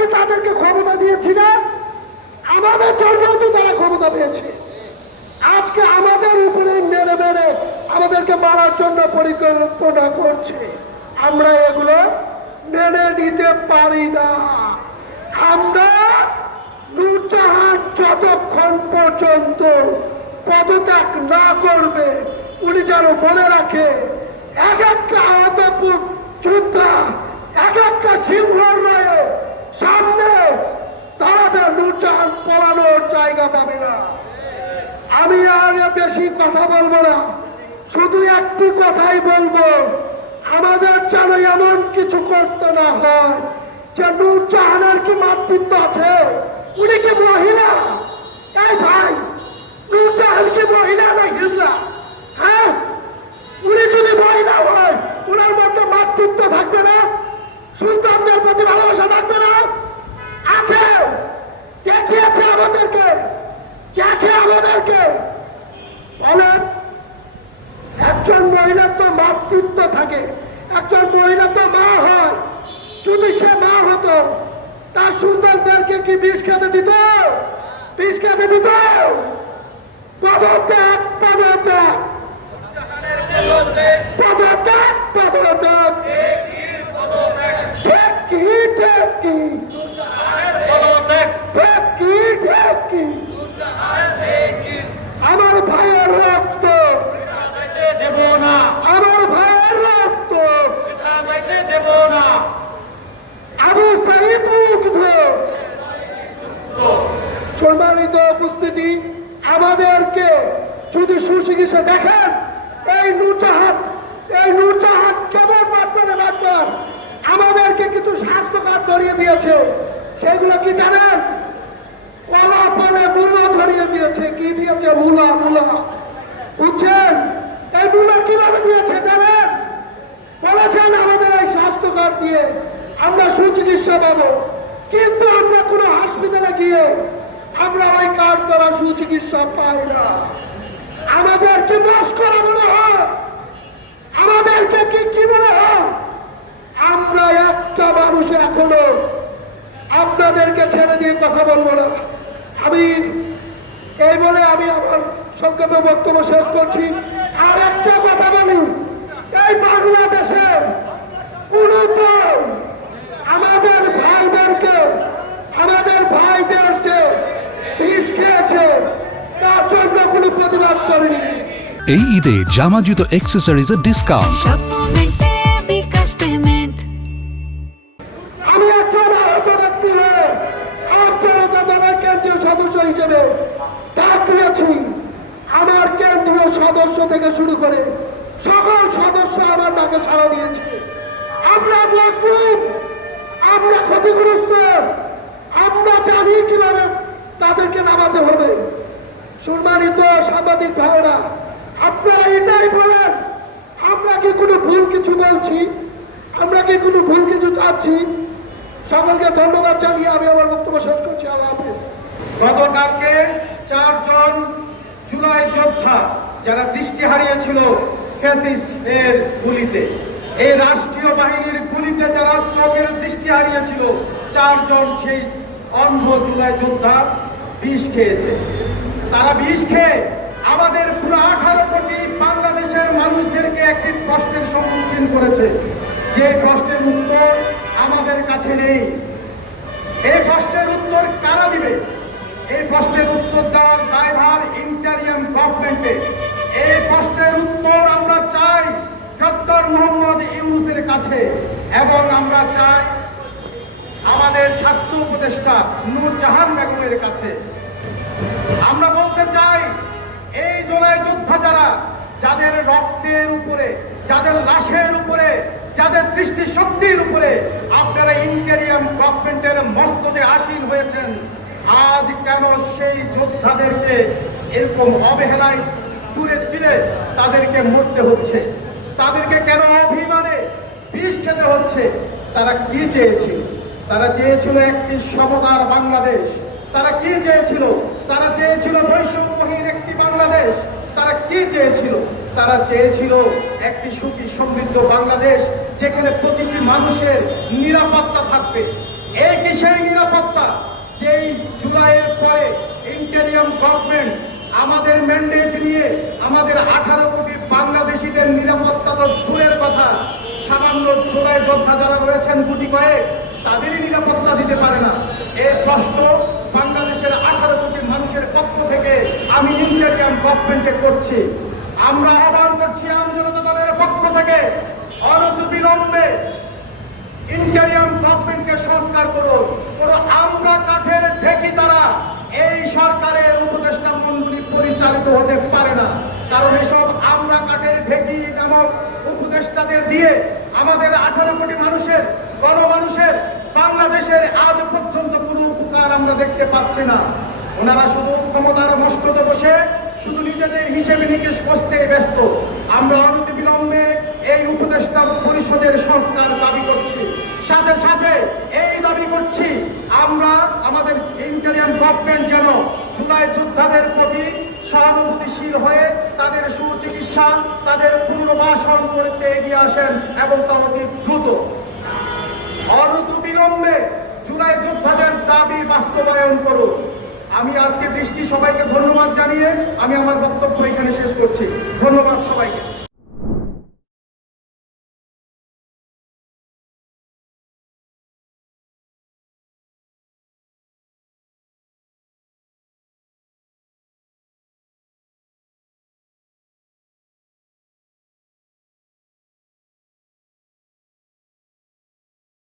কি তাদেরকে ক্ষমতা দিয়েছি না? আমাদের জন্যও তো তারা ক্ষমতা পেয়েছে। আজকে আমাদের উপরে মেরে মেরে আমাদেরকে মারার জন্য পরিকল্পনা করছে। আমরা এগুলো মেনে নিতে পারি না। আমরা নূরজাহান যতক্ষণ পর্যন্ত পদত্যাগ না করবে, উনি যেন মনে রাখে এক একটা আহত যোদ্ধা, এক একটা সিংহর রায়ে সামনে দাঁড়াবে, নূরজাহান পলানোর জায়গা পাবে না। আমি আর বেশি কথা বলবো না, শুধু একটি কথাই বলবো, আমাদের যেন এমন কিছু করতে না হয় যে নূরজাহানের কি মাতৃত্ব আছে? উনি কি মহিলা? এই ভাই, নূরজাহান কি মহিলা না হিজড়া? হ্যাঁ, উনি যদি মহিলা হয় উনার মধ্যে মাতৃত্ব থাকবে না? সুলতানদের প্রতি ভালোবাসা থাকবে না? আছে, দেখিয়েছে আমাদেরকে, দেখে আমাদেরকে। বলেন, একজন মহিলার তো মাতৃত্ব থাকে, একজন মহিলা তো মা হয়। যদি সে মা হতো, তার সুলতানদেরকে কি বিষ খেতে দিত? বিষ খেতে দিত? পদত্যাগ, পদত্যাগ, পদত্যাগ, পদত্যাগ। ঠিক কি, ঠিক কি, ঠিক কি, ঠিক কি। আমার ভাইয়ের রক্ত দেব না, আমার ভাইয়ের রক্ত দেব না। আবু সাঈদ মুগ্ধ। সম্মানিত উপস্থিতি, আমাদেরকে যদি সুচিকিৎসা দেখেন, এই নূরজাহান কেমন মাত্রায় মাত্রার আমাদেরকে কিছু স্বাস্থ্য কার্ড ধরিয়ে দিয়েছে। সেগুলো কি জানেন? কলা ফলে মূলা ধরিয়ে দিয়েছে। কি দিয়েছে? মূলা, মূলা। বুঝছেন? এই মূলা কিভাবে দিয়েছে জানেন? বলেছেন আমাদের এই স্বাস্থ্য কার্ড দিয়ে আমরা সুচিকিৎসা পাবো, কিন্তু আমরা কোনো হাসপাতালে গিয়ে আমরা ওই কার্ড দ্বারা সুচিকিৎসা পাই না। আমাদেরকে মস্করা মনে হয়, আমাদেরকে কি মনে হয়? আমরা একটা মানুষ এখনো আপনাদেরকে ছেড়ে দিয়ে কথা বলবো না। আমি এই বলে আমি আমার সংক্ষেপে বক্তব্য শেষ করছি। আর একটা কথা বলি, এই বাংলাদেশে পুরো আমাদের ভাইদেরকে বিষ খেয়েছে, তার জন্য কোনো প্রতিবাদ করেনি। এই ঈদে জামা জুতো অ্যাক্সেসরিজের ডিসকাউন্ট। আমি একজন আহত ব্যক্তি হয়ে জনতা দলের কেন্দ্রীয় সদস্য হিসেবে ডাক দিয়েছি। আমার কেন্দ্রীয় সদস্য থেকে শুরু করে সকল সদস্য আমার ডাকে সাড়া দিয়েছে। আমরা মজবুত, আমরা ক্ষতিগ্রস্ত, আমরা জানি কিভাবে তাদেরকে নামাতে হবে। সম্মানিত সাংবাদিক ভাইরা, আপনারা এটাই বলেন, আমরা কি কোনো ভুল কিছু বলছি? আমরা কি কোনো ভুল কিছু চাচ্ছি? সকলকে ধন্যবাদ জানিয়ে আমি আমার বক্তব্য শেষ করছি। আল্লাহ হাফেজ। গতকালকে 4 জন জুলাই যোদ্ধা যারা দৃষ্টি হারিয়েছিল ফ্যাসিস্টের গুলিতে, এই রাষ্ট্রীয় বাহিনীর গুলিতে যারা চোখের দৃষ্টি হারিয়েছিল, 4 জন সেই অন্ধ জুলাই যোদ্ধা বিষ খেয়েছে। তারা বিষ খেয়ে আমাদের পুরো 18 কোটি বাংলাদেশের মানুষদেরকে একটি প্রশ্নের সম্মুখীন করেছে, যে প্রশ্নের উত্তর আমাদের কাছে নেই। এই প্রশ্নের উত্তর কারা দিবে? এই প্রশ্নের উত্তর দেওয়ার দায়ভার ইন্টারিয়াম গভর্নমেন্টে। এই প্রশ্নের উত্তর আমরা চাই ডক্টর মোহাম্মদ ইউনূসের কাছে, এবং আমরা চাই আমাদের স্বাস্থ্য উপদেষ্টা নূরজাহান বেগমের কাছে। আমরা বলতে চাই, এই জুলাই যোদ্ধা যাদের রক্তের উপরে, যাদের লাশের উপরে, যাদের দৃষ্টি শক্তির উপরে আপনারা ইন্টারিয়াম গভর্নমেন্টের মস্তকে আসীন হয়েছেন, আজ কেন সেই যোদ্ধাদেরকে এরকম অবহেলায় দূরে ফিরে তাদেরকে মরতে হচ্ছে? তাদেরকে কেন অভিমানে বিষ খেতে হচ্ছে? তারা কি চেয়েছিল? তারা চেয়েছিল একটি সমতার বাংলাদেশ। তারা কি চেয়েছিল? তারা চেয়েছিল বৈষম্যহীন একটি বাংলাদেশ। তারা কি চেয়েছিল? তারা চেয়েছিল একটি সুখী সমৃদ্ধ বাংলাদেশ, যেখানে প্রতিটি মানুষের নিরাপত্তা থাকবে। এই কি সেই নিরাপত্তা যেই জুলাইয়ের পরে ইন্টেরিয়াম গভর্নমেন্ট আমাদের ম্যান্ডেট নিয়ে আমাদের 18 কোটি বাংলাদেশিদের নিরাপত্তা তো দূরের কথা, সামান্য জুলাই যোদ্ধা যারা রয়েছেন গুটি কয়েক তাদেরই নিরাপত্তা দিতে পারে না। এই প্রশ্ন বাংলাদেশের 18 কোটি মানুষের পক্ষ থেকে আমি ইন্টেরিয়াম গভর্নমেন্টে করছি। আমরা আহ্বান করছি আম জনতা দলের পক্ষ থেকে অনতিবিলম্বে ইন্টেরিয়াম গভর্নমেন্টকে সংস্কার করুন। কোনো আমরা কাঠের ঢেকি দ্বারা এই সরকারের উপদেষ্টা মন্ডলী পরিচালিত হতে পারে না। কারণ এসব আমরা কাঠের ঢেকি নামক উপদেষ্টাদের দিয়ে আমাদের 18 কোটি মানুষের গণমানুষের বাংলাদেশের আজ পর্যন্ত কোনো উপকার আমরা দেখতে পাচ্ছি না। ওনারা শুধু ক্ষমতার মস্তকে বসে শুধু নিজেদের হিসেবে নিকেশ করতে ব্যস্ত। আমরা অনতিবিলম্বে এই উপদেষ্টা পরিষদের সংস্কার দাবি করছি। সাথে সাথে এই দাবি করছি আমরা আমাদের ইন্টেরিয়াম গভর্নমেন্ট যেন জুলাই যোদ্ধাদের প্রতি সহানুভূতিশীল হয়ে তাদের সুচিকিৎসা তাদের পুনর্বাসন করতে এগিয়ে আসেন এবং তা অতি দ্রুত। অনতিবিলম্বে জুলাই যোদ্ধাদের দাবি বাস্তবায়ন করুন। আমি আজকে দৃষ্টি সবাইকে ধন্যবাদ জানিয়ে আমি আমার বক্তব্য এখানে শেষ করছি। ধন্যবাদ সবাইকে।